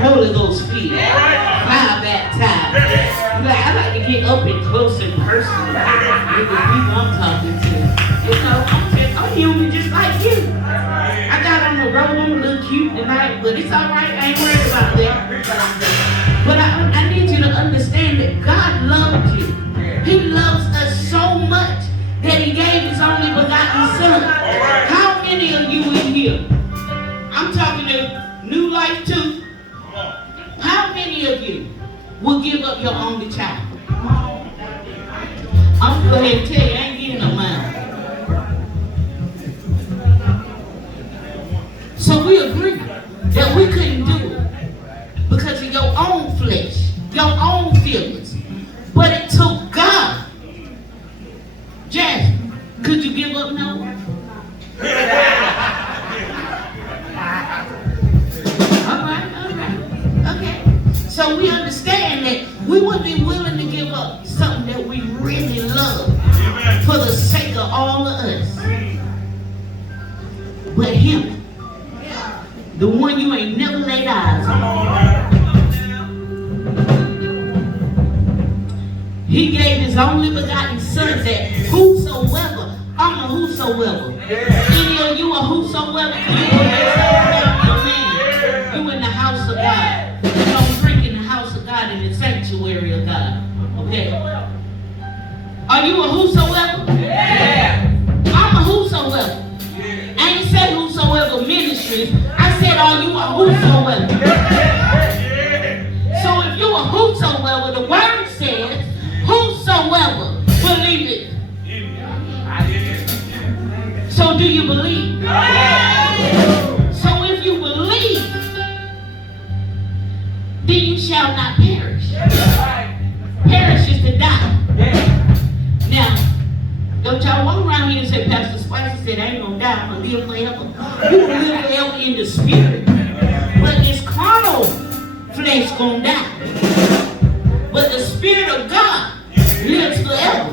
Holy Ghost filled, fire baptized. Like, I like to get up and close and personal with the people I'm talking to. You know, I'm human just like you. I got on the robe, I'm a little cute tonight, but it's alright, I ain't worried about that. But I need you to understand that God loves you. He loves us so much that He gave His only begotten Son. How many of you in here? I'm talking to New Life too. How many of you will give up your only child? I'm going to go ahead and tell you, I ain't getting no mind. So we agree that we couldn't do it because of your own flesh, your own feelings. But it took God. Jasmine, could you give up now? All right. Okay. So we understand that we would be willing to give up something that we really love for the sake of all of us. But Him, the one you ain't never laid eyes on, He gave His only begotten Son that whosoever, I'm a whosoever. Any of you are whosoever, you in the house of God. You don't drink in the house of God, in the sanctuary of God. Okay? Are you a whosoever? Yeah. I'm a whosoever. I ain't said whosoever ministries. I said, are you a whosoever? So if you a whosoever, the word says, whosoever believe it. So do you believe? So if you believe, then you shall not perish. Perish is to die. Now, don't y'all walk around here and say, Pastor Spicer said I ain't gonna die, I'm gonna live forever. You will live forever in the spirit. But this carnal flesh gonna die. But the Spirit of God lives forever.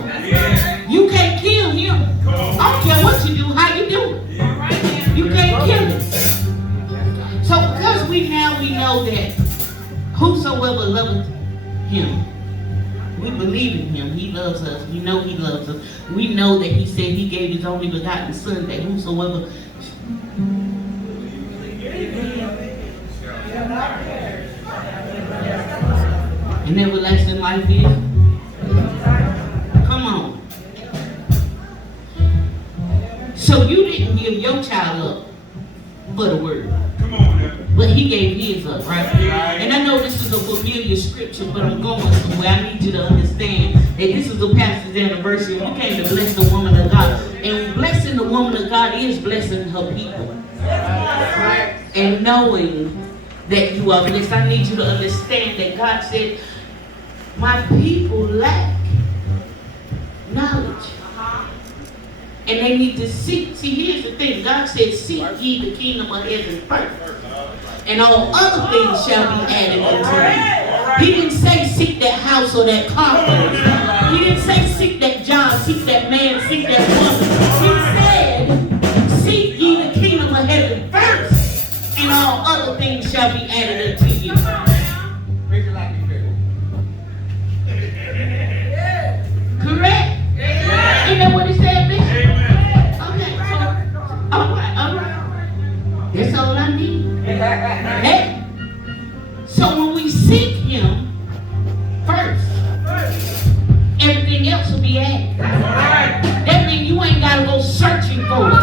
You can't kill Him. I don't care what you do, how you do it. You can't kill Him. So because we know that whosoever loveth Him, we believe in Him. He loves us. We know He loves us. We know that He said He gave His only begotten Son, that whosoever and everlasting life is. Come on. So you didn't give your child up for the word. Come on now. But He gave His up, right? And I know this is a familiar scripture, but I'm going somewhere. I need you to understand that this is the pastor's anniversary. We came to bless the woman of God. And blessing the woman of God is blessing her people. And knowing that you are blessed, I need you to understand that God said, my people lack knowledge. And they need to seek. See, here's the thing. God said, seek ye the kingdom of heaven first. And all other things shall be added unto you. He didn't say seek that house or that car first. He didn't say seek that job, seek that man, seek that woman. He said, seek ye the kingdom of heaven first. And all other things shall be added unto you. Correct? Isn't that what He said, Bishop? Okay, so, all right. That's all I need. Hey. So when we seek Him first, everything else will be added. That means you ain't got to go searching for it.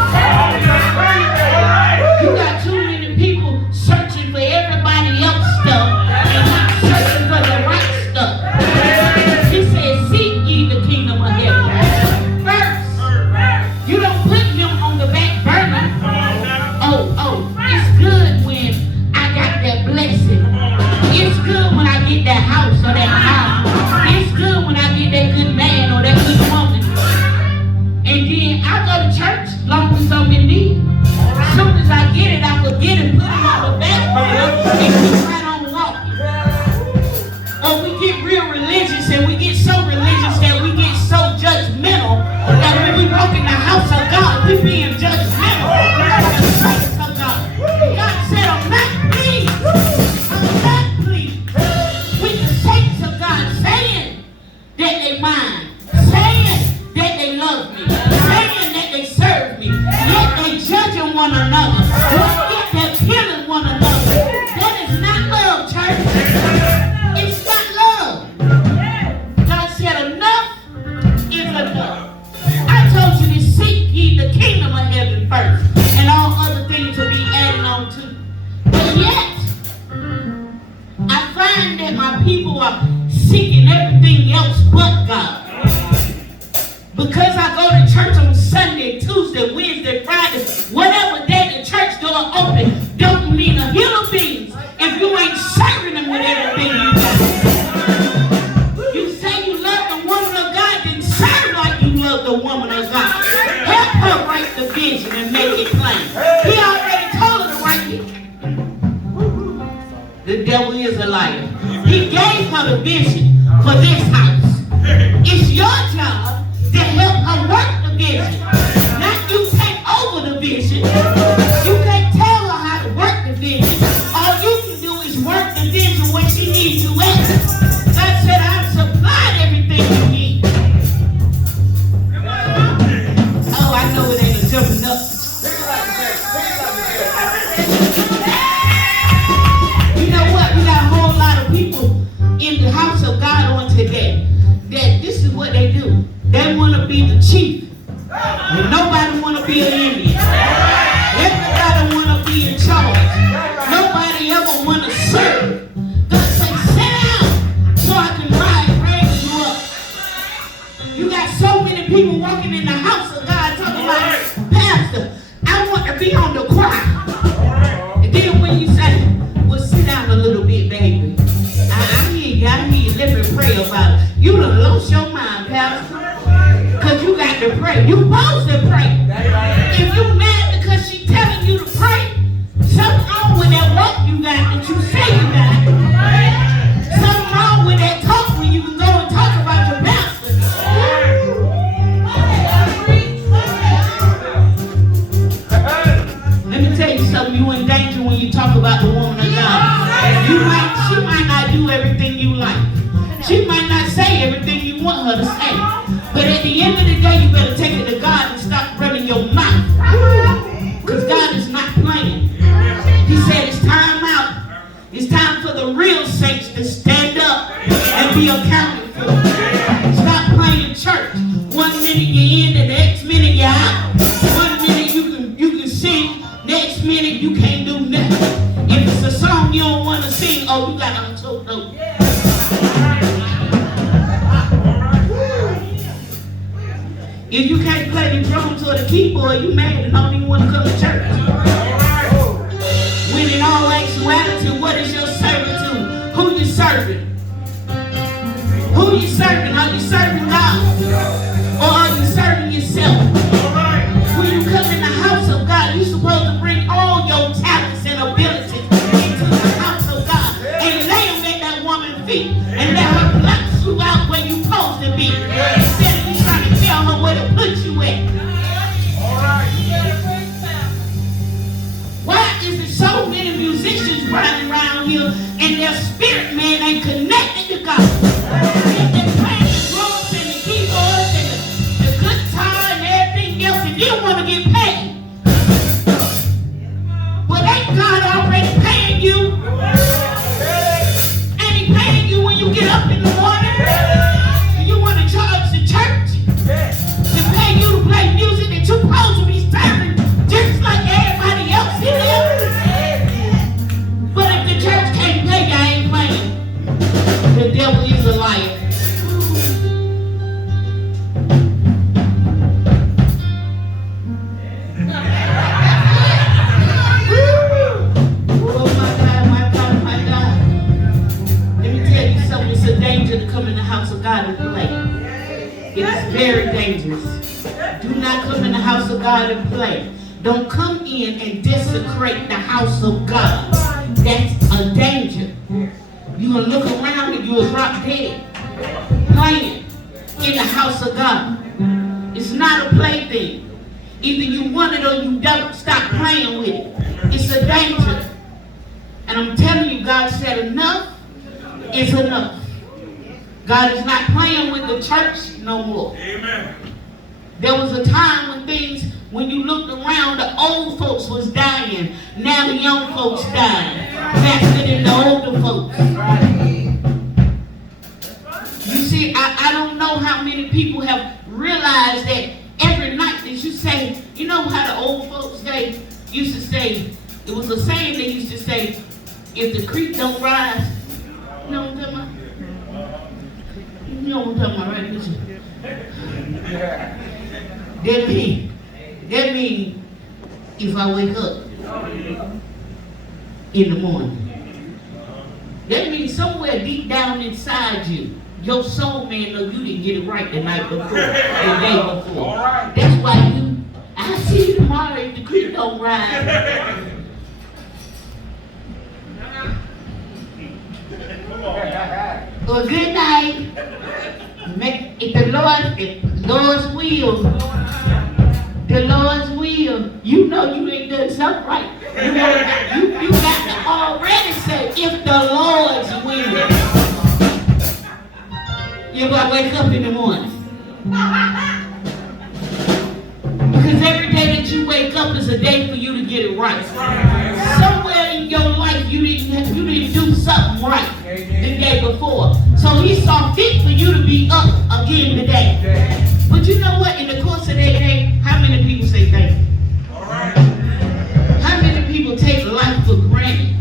You got too many people searching for everybody else's stuff and not searching for the right stuff. He said, seek ye the kingdom of heaven first. You don't put Him on the back burner. Oh, it's good when I got that blessing. It's good when I get that house or that car. It's good when I get that good man or that good woman. And then I go to church long as I'm in need. As soon as I get it, I forget it, put it on the back burner, and keep right on walking. Or we get real religious, and we get so religious that we get so judgmental that when we walk in the house of God, we being judgmental. God said, I'm not me. I'm not people are seeking everything else but God. Because I go to church on Sunday, Tuesday, Wednesday, Friday, whatever day the church door open, don't mean a hill of beans if you ain't serving them with everything you got. You say you love the woman of God, then serve like you love the woman of God. Help her write the vision and make it plain. He already told her to write it. The devil is a liar. He gave her the vision for this house. It's your job to help her work the vision. Not you take over the vision. You can't tell her how to work the vision. All you can do is work the vision when she needs you at. God said, I've supplied everything you need. Oh, I know it ain't a jumping up. You know what? We got a whole lot of people in the house of God on today that this is what they do. They want to be the chief. And nobody want to be an Indian. Everybody want to be in charge. Nobody ever want to serve. God said, sit down so I can raise you up. You got so many people walking in the house of God talking about, Pastor, I want to be on the choir. And then when you say, well, sit down a little bit, baby. I hear you. Let me pray about it. You done lost your mind, Pastor. Because you got to pray. You supposed to pray. If you mad because she telling you to pray, something wrong with that work you got that you say you got. Something wrong with that talk when you can go and talk about your pastor. Let me tell you something. You in danger when you talk about the woman of God. She might not do everything you like. She might not say everything you want her to say. But at the end of the day, you better take it to God and stop running your mouth. Because God is not playing. He said it's time out. It's time for the real saints to stand up and be accounted for. Stop playing church. 1 minute you're in, the next minute you're out. 1 minute you can sing, next minute you can't do nothing. If it's a song you don't want to sing, oh, you got to talk though. If you can't play the drums or the keyboard, you mad and don't even want to come to church. When in all actuality, what is your servitude? Who you serving? Who you serving? Are you serving God? Or are you serving yourself? When you come in the house of God, you're supposed to bring all your talents and abilities into the house of God and lay them at that woman's feet and let her pluck you out where you're supposed to be. Instead of you trying to tell her where to put you at. Why is there so many musicians running around here and their spirit man ain't connected to God? They're playing the drums and the keyboards and the guitar and everything else and you want to get paid. But ain't God already paying you? And he paying you when you get up in the morning? And you want to charge the church to pay you to play music that you're supposed to be serving just like everybody else in here? But if the church can't pay you, I ain't playing. The devil is a liar. Oh my God, my God, my God. Let me tell you something. It's a danger to come in the house of God and play. It is very dangerous. Do not come in the house of God and play. Don't come in and desecrate the house of God. That's a danger. You're going to look around and you'll drop dead. Playing in the house of God. It's not a plaything. Either you want it or you don't. Stop playing with it. It's a danger. And I'm telling you, God said enough is enough. God is not playing with the church no more. Amen. There was a time when you looked around, the old folks was dying. Now the young folks dying faster than the older folks. You see, I don't know how many people have realized that every night that you say, you know how the old folks used to say, it was a saying they used to say, if the creek don't rise, you know what I'm talking about? You know what I'm talking about, right, Bishop? That means if I wake up in the morning, that means somewhere deep down inside you, your soul man know you didn't get it right the night before, the day before. That's why I see you tomorrow if the creek don't rise. Well, good night. If the Lord's will, you know you ain't done something right. You got to already say, if the Lord's will. You're going to wake up in the morning. Because every day that you wake up is a day for you to get it right. Somewhere in your life you didn't do something right the day before. So he saw fit for you to be up again today. But you know what? In the course of that day, how many people say thank you? How many people take life for granted?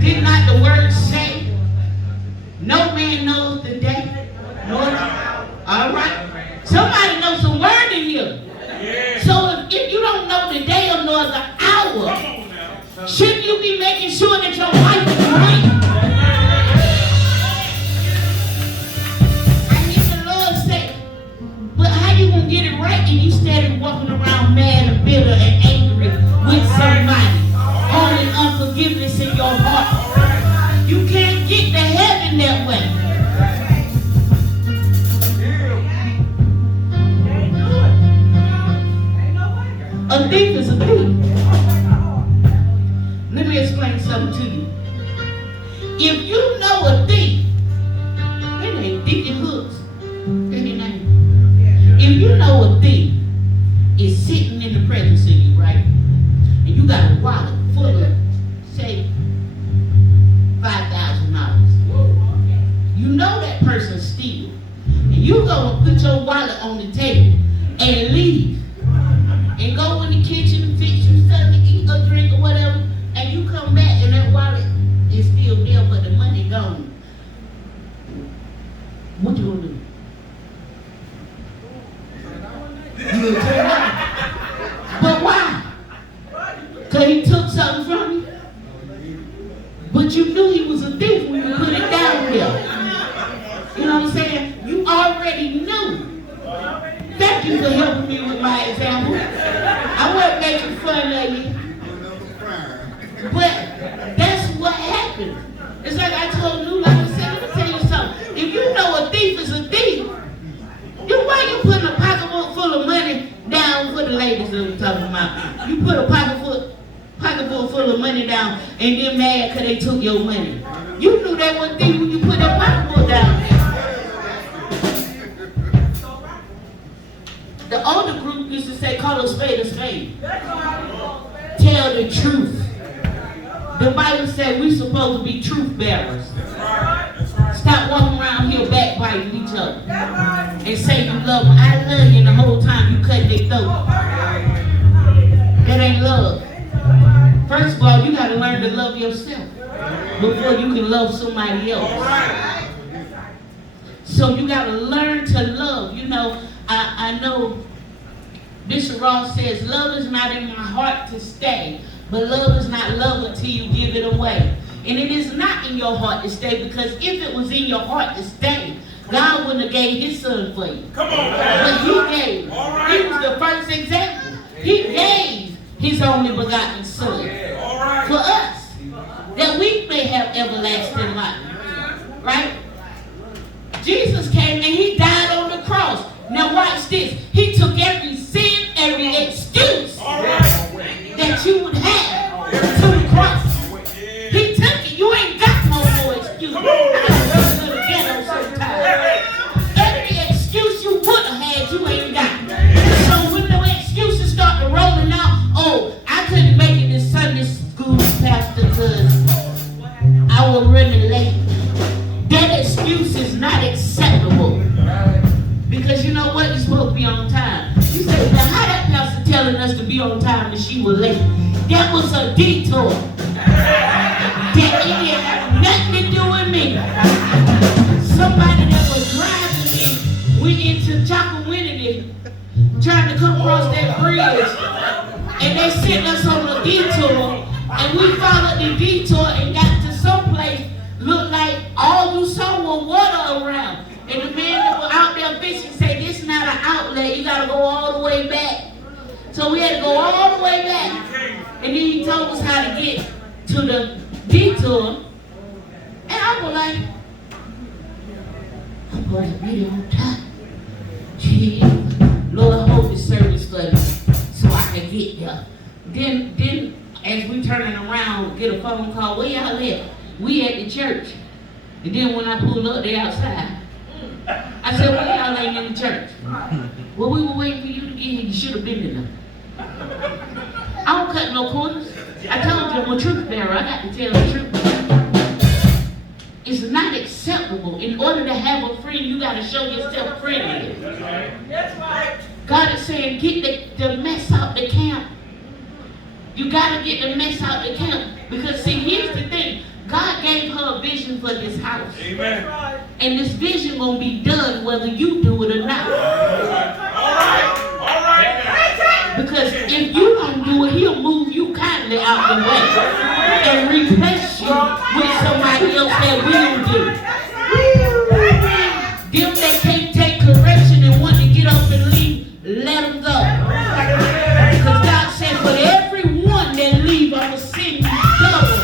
Did not the word say, no man knows the day? All right. Somebody knows some word in here. So if you don't know the day or nor the hour, shouldn't you be making sure that your life is right? I hear the Lord say, but how you gonna get it right and you steady walking around mad and bitter and angry with somebody, holding unforgiveness in your heart? You can't get to heaven that way. A thief is a thief. Let me explain something to you. If you know a thief, it ain't Deacon Hooks. If you know a thief is sitting in the presence of you, right? And you got a wallet full of, say, $5,000. You know that person steal. And you go put your wallet on the table and leave. And go in the kitchen and fix you something to eat or drink or whatever, and you come back and that wallet is still there, but the money gone. What you gonna do? You gonna turn up? But why? Because he took something from you? But you knew he was a thief when you put it down there. You know what I'm saying? You already knew. Thank you for helping me with my example. I wasn't making fun of you. But that's what happened. It's like I told Lou, like I said, let me tell you something. If you know a thief is a thief, why you putting a pocketbook full of money down for the ladies that we're talking about? You put a pocketbook full of money down and then mad because they took your money. You knew that was a thief when you put that pocketbook down. The older group used to say, call a spade a spade. Tell the truth. The Bible said we're supposed to be truth bearers. Stop walking around here backbiting each other. And say you love them. I love you, and the whole time you cut their throat. That ain't love. First of all, you got to learn to love yourself before you can love somebody else. So you got to learn to love. You know, I know Bishop Ross says, love is not in my heart to stay, but love is not love until you give it away. And it is not in your heart to stay, because if it was in your heart to stay, God wouldn't have gave his son for you. Come on, but he gave. He was the first example. He gave his only begotten son for us, that we may have everlasting life. Right? Jesus came and he died on the cross. Now watch this. He took every sin, every excuse that you would have to the cross. He took it. You ain't got no more excuse. I go to the ghetto sometimes. Every excuse you would have had, you ain't got. So when the excuses start rolling out, oh, I couldn't make it to Sunday school, Pastor, because I was running late. That excuse is not acceptable. Because you know what? You're supposed to be on time. You say, now how that pastor telling us to be on time and she was late? That was a detour. That it didn't have nothing to do with me. Some somebody that was driving me went into Chocowinity trying to come across that bridge. And they sent us on a detour. And we followed the detour and got to some place looked like all you saw was water around. And the man that was out there fishing said, this is not an outlet. You got to go all the way back. So we had to go all the way back. And then he told us how to get to the detour. And I was like, I'm going to be on time. Gee, Lord, hold the service for me so I can get there. Then as we turning around, get a phone call, where y'all live? We at the church. And then when I pulled up, they outside. I said, well, y'all ain't in the church. Well, we were waiting for you to get here. You should have been in there. I don't cut no corners. I told you I'm a truth bearer. I got to tell the truth. It's not acceptable. In order to have a friend, you got to show yourself friendly. That's right. God is saying, get the mess out the camp. You got to get the mess out the camp. Because, see, here's the thing. God gave her a vision for this house. Amen. And this vision going to be done whether you do it or not. All right. Because if you don't do it, he'll move you kindly out the way and replace you with somebody else that will do. Them that can't take correction and want to get up and leave, let them go. Because God said, for everyone that leave, I'm going to send you double.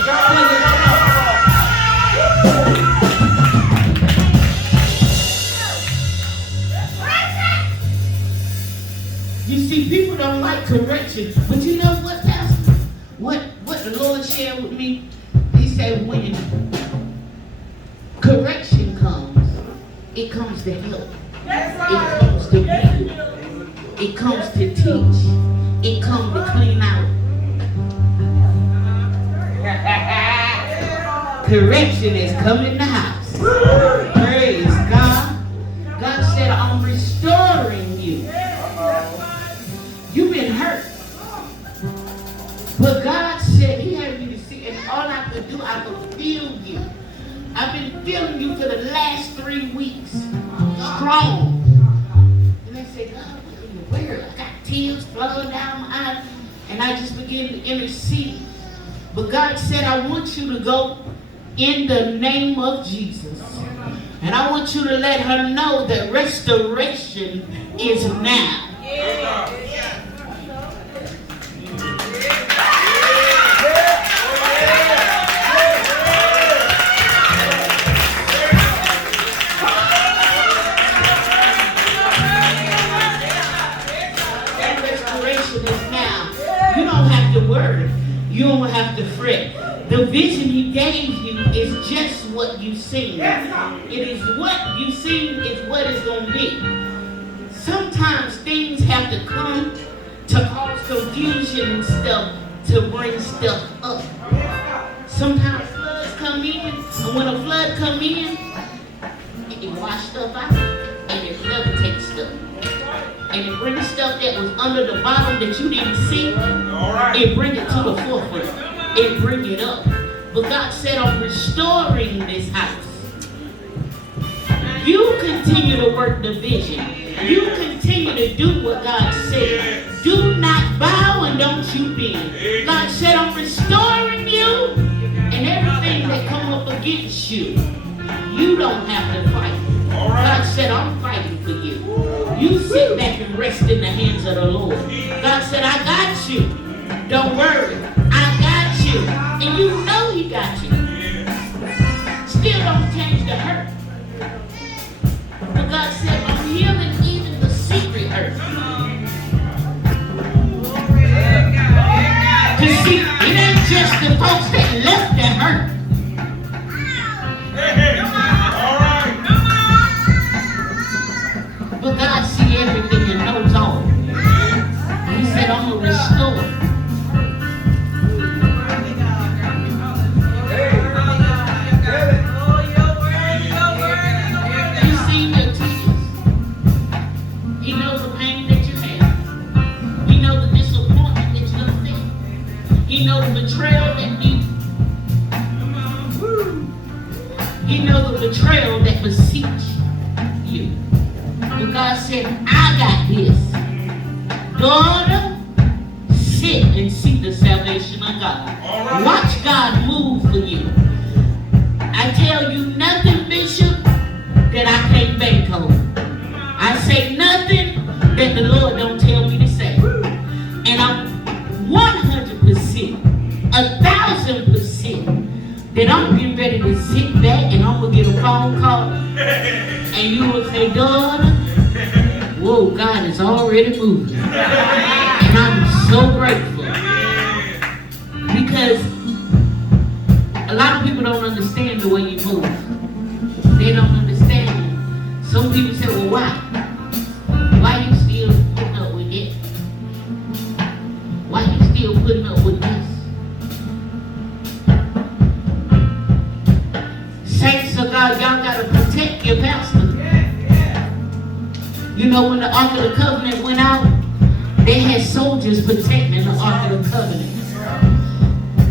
You see, people don't like correction, but you know what, Pastor? What the Lord shared with me, he said when correction comes, it comes to help. It comes to build. It comes to teach. It comes to clean out. Correction is coming in the house. Praise God. God said, I'm restoring you. You've been hurt. But God said he had me to see, and all I could do, I could feel you. I've been feeling you for the last 3 weeks. Strong. And I said, God, what in the world? I got tears flowing down my eyes. And I just began to intercede. But God said, I want you to go in the name of Jesus. And I want you to let her know that restoration is now. That restoration is now. You don't have to worry. You don't have to fret. The vision he gave you is just what you've seen. It is what you've seen is what it's going to be. Sometimes things have to come to cause confusion and stuff to bring stuff up. Sometimes floods come in, and when a flood come in, it can wash stuff out, and it never takes stuff. And it brings stuff that was under the bottom that you didn't see, it bring it to the forefront. It bring it up. But God said, I'm restoring this house. You continue to work the vision. You continue to do what God said. Do not bow and don't you bend. God said, I'm restoring you, and everything that come up against you, you don't have to fight. God said, I'm fighting for you. You sit back and rest in the hands of the Lord. God said, I got you. Don't worry. I got you. And you know he got you. Still don't change the hurt. But God said, I'm healing even the secret hurt. You see, it ain't just the folks that left that hurt. But God sees everything and knows all. And he said, I'm going to restore. He knows the betrayal that beseech you. But God said, I got this. Daughter, sit and see the salvation of God. Right. Watch God move for you. I tell you nothing, Bishop, that I can't bank on. I say nothing that the Lord don't tell me to say. And I'm 100%, 1,000% that I'm getting ready to sit back and I'm going to get a phone call and you will say, daughter, whoa, God is already moving. And I'm so grateful. Because a lot of people don't understand the way you move. They don't understand. Some people say, well, why? Why you still putting up with it? Why you still putting up with this? Saints of God, y'all got to protect your pastor. You know, when the Ark of the Covenant went out, they had soldiers protecting the Ark of the Covenant.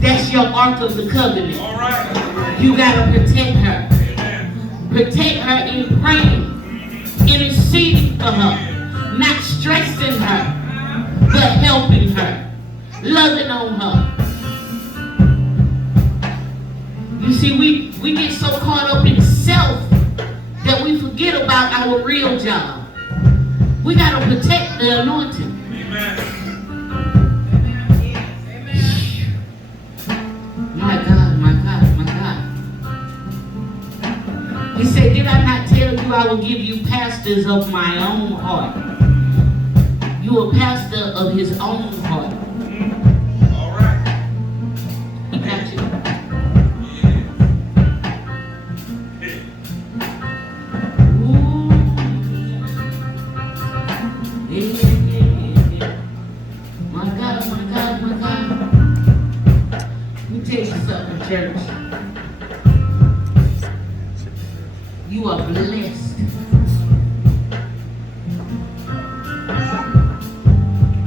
That's your Ark of the Covenant. All right. You got to protect her. Amen. Protect her in praying, interceding for her, not stressing her, but helping her, loving on her. You see, we get so caught up in self that we forget about our real job. We got to protect the anointing. Amen. My God, my God, my God. He said, did I not tell you I will give you pastors of my own heart? You are a pastor of his own heart. All right. He got you. Church, you are blessed.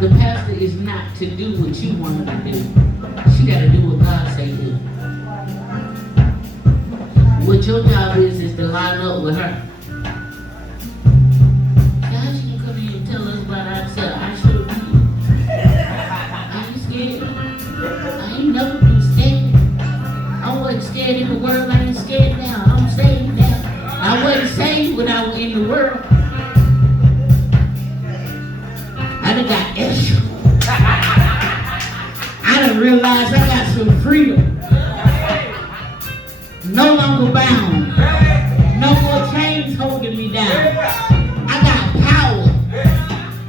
The pastor is not to do what you want her to do. She got to do what God say do. What your job is to line up with her. God, she can come here and tell us about ourselves. I sure do. I ain't scared. I ain't never been scared. I wasn't scared in the world, I ain't scared now. I'm saved now. I wasn't saved when I was in the world. I done got extra. I done realized I got some freedom. No longer bound. No more chains holding me down. I got power.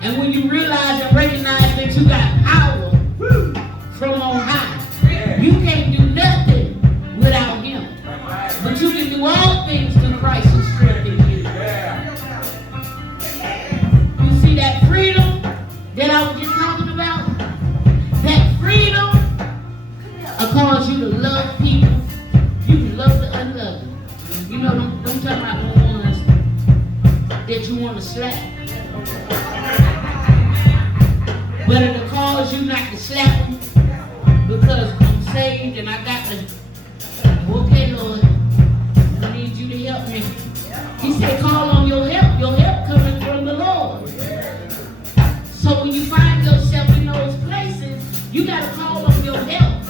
And when you realize and recognize that you got power from on high, you can't do nothing without him. But you can do all things through Christ who strengthens you. You see that freedom that I was just talking about? That freedom will cause you to love people. You can love the unloving. You know, don't talk about the ones that you want to slap. But it'll cause you not to slap them because I'm saved and I got to. Okay, Lord, I need you to help me. He said, call on your help. Your help coming from the Lord. So when you find yourself in those places, you got to call on your help.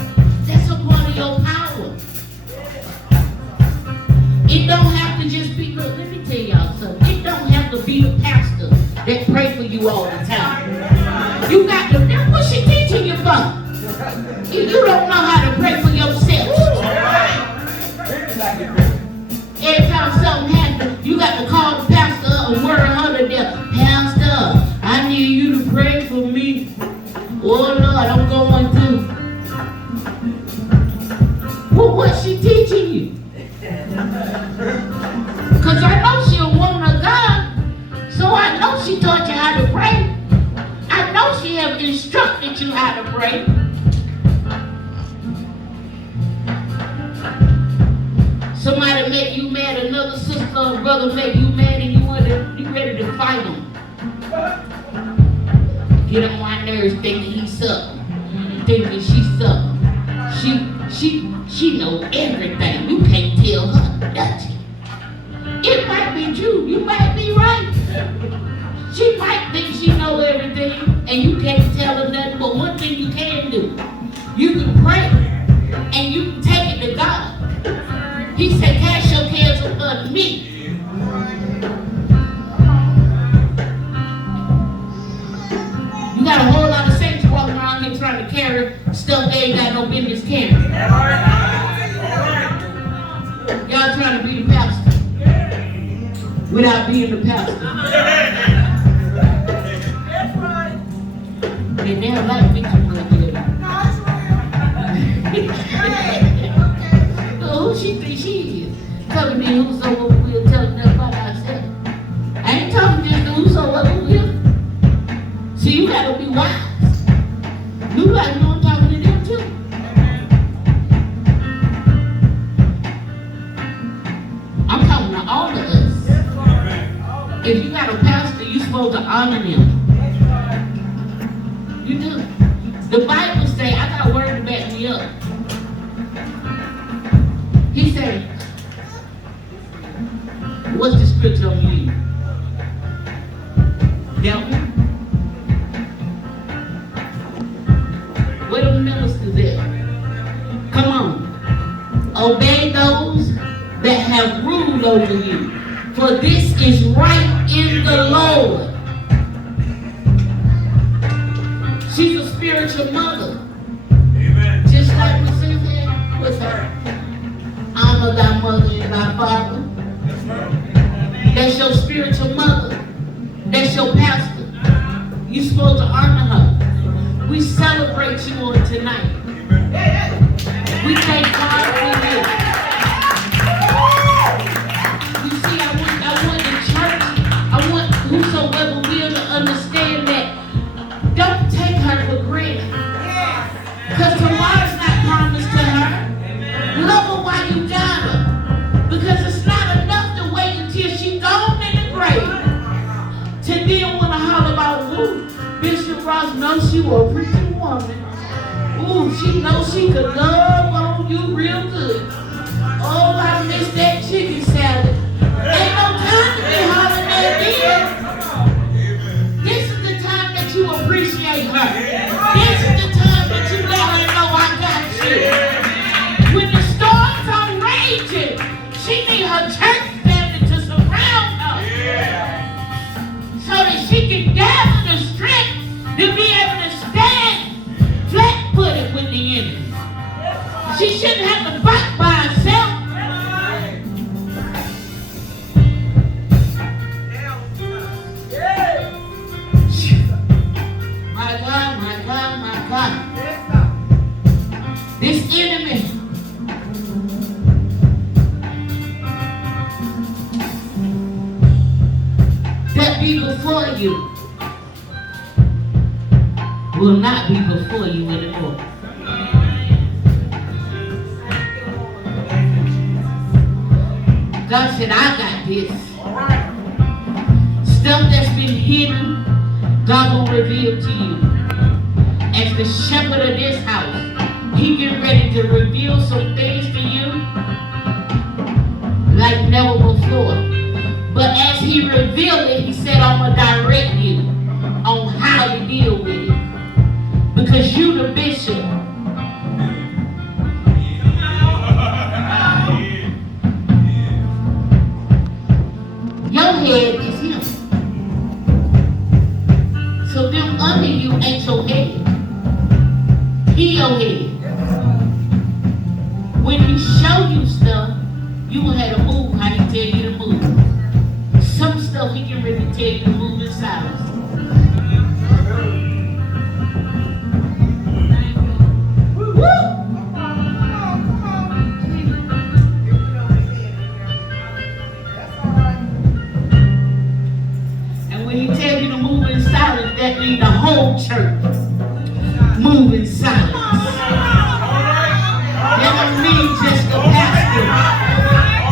That's a part of your power. It don't have to just be, look, let me tell y'all something. It don't have to be the pastor that pray for you all the time. You got to, that's what she teaching you for. You don't know how to pray for yourself. Every time something happens, you got to call the pastor up and worry her to death. Pastor, I need you to pray for me. Oh Lord, I'm going through. Well, what's she teaching you? Because I know she's a woman of God. So I know she taught you how to pray. I know she have instructed you how to pray. Somebody make you mad, another sister or brother make you mad, and you ready to fight them. Get on my nerves thinking he's something, thinking she's something. She knows everything. You can't tell her nothing. special for me. You got a whole lot of saints walking around here trying to carry stuff they ain't got no business carrying. Y'all trying to be the pastor without being the pastor. They never like picture with you. So who she think she is? Coming in whosoever will telling us about ourselves. I ain't talking just to whosoever will. See, you gotta be wise. You like know I'm talking to them too. I'm talking to all of us. If you got a pastor, you supposed to honor them. You do. The Bible say, I got a word to back me up. He said, what's the scripture I'm reading? Devil? Where the ministers at? Come on. Obey those that have ruled over you. For this is right in the Lord. She's a spiritual mother. Amen. Just like we said, what's her? Honor thy mother and thy father. That's your spiritual mother. That's your pastor. You're supposed to honor her. We celebrate you on tonight. We thank God for you. You see, I want the church, I want whosoever will to understand that. Don't take her for granted. Because tomorrow's not promised to her. Love her while you got her. Because it's not enough to wait until she's gone in the grave to then want to holler about, ooh, Bishop Ross knows she was a preaching woman. Ooh, she knows she could love on you real good. Oh, I miss that chicken salad. Ain't no time to be hollering at me. This is the time that you appreciate her. This is the time that you let her know I got you. When the storms are raging, she needs her church family to surround her so that she can gather the strength to be able to stand flat-footed with the enemy. She shouldn't have to fight by herself. My God, my God, my God. This enemy that be before you will not be before you anymore. God said, I got this. Stuff that's been hidden, God will reveal to you. As the shepherd of this house, he get ready to reveal some things to you like never before. But as he revealed it, he said, I'm going to direct you on how to deal with it. Because you the bishop. Your head is him. So them under you ain't your head. He your head. When he show you stuff, you will have to move how he tell you to move. Some stuff he can really tell you to move in silence. That means the whole church move in silence. That don't mean just the pastor.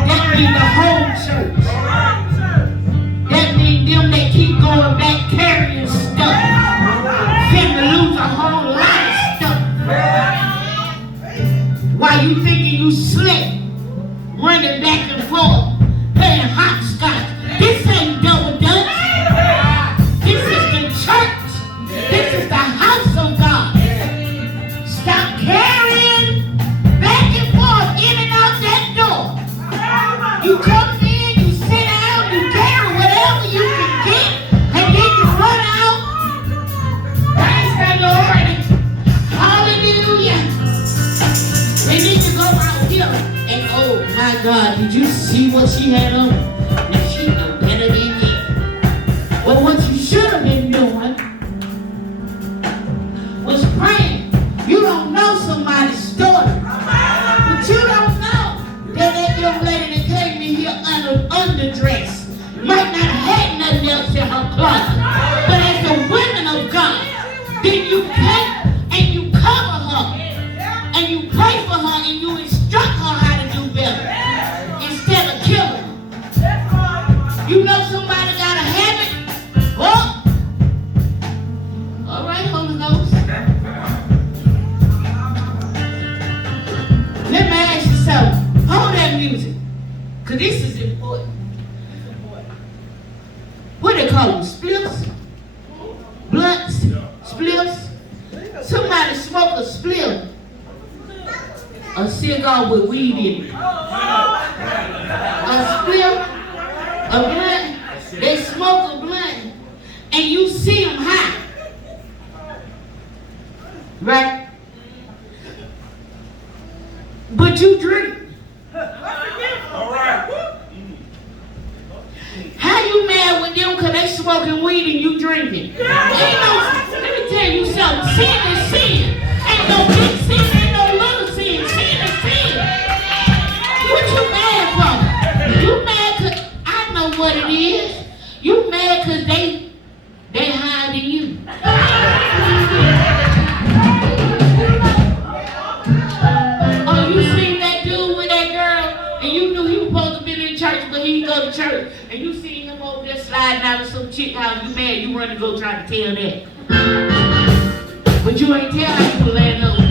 That means the whole church. That means them that keep going back carrying stuff. Finna lose a whole lot of stuff. While you thinking you slick, running back and forth, playing hopscotch. This ain't double dutch. This is the church. This is the house of God. Stop carrying back and forth in and out that door. You come in, you sit down, you carry whatever you can get, and then you run out. Praise the Lord. Hallelujah. And then you go out here, and oh my God, did you see what she had on? Now she know better than me. Well, what you should have been doing was praying. You don't know somebody's story, but you don't know that that young lady that came in here underdressed might not have had nothing else in her closet. But as a woman of God, then you pray and you cover her and you pray for her and you instruct her how to do better instead of killing her. You know somebody got a habit? Oh, all right, Holy Ghost. Let me ask you something. Hold that music, because this is important. What they call them? Spliffs? Blunts? Spliffs? Somebody smoke a spliff. A cigar with weed in it. A spliff? A blunt? They smoke a blunt. And you see them high. Right? But you drink. All right. How you mad with them because they smoking weed and you drinking? Ain't no, let me tell you something. Sin is sin. Ain't no big sin, ain't no little sin. Sin is sin. What you mad for? You mad because I know what it is. You mad because they higher than you. Oh, you seen that dude with that girl and you knew he was supposed to be in church, but he didn't go to church, and you seen him over there sliding out of some chick house. You mad? You run to go try to tell that, but you ain't tell how you were laying over.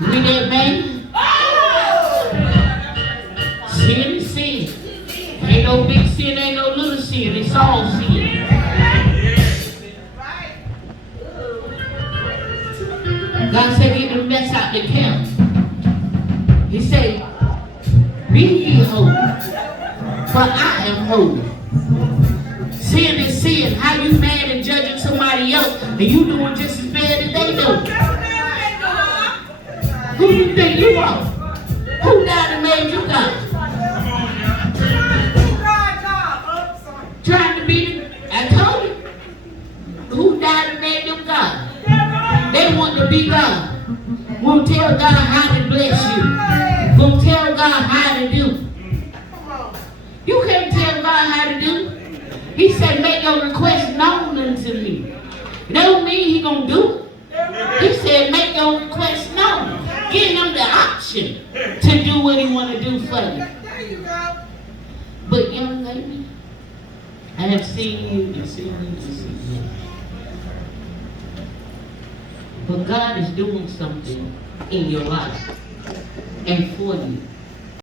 Read that, baby. Sin is sin. Ain't no big sin, ain't no little sin. It's all sin. God said, get the mess out the camp. He said, be ye holy, for I am holy. Sin is sin. How you mad and judging somebody else and you doing just as bad as they do? Who you think you are? Who died and made you God? Trying to be the, I told you. Who died and made them God? They want to be God. Won't tell God how to bless you. Won't tell God how to do. You can't tell God how to do. He said, make your request known unto me. That don't mean he gonna do it. He said, make your request known. Give him the option to do what he want to do for you. But young lady, I have seen you and seen you and seen you. But God is doing something in your life and for you.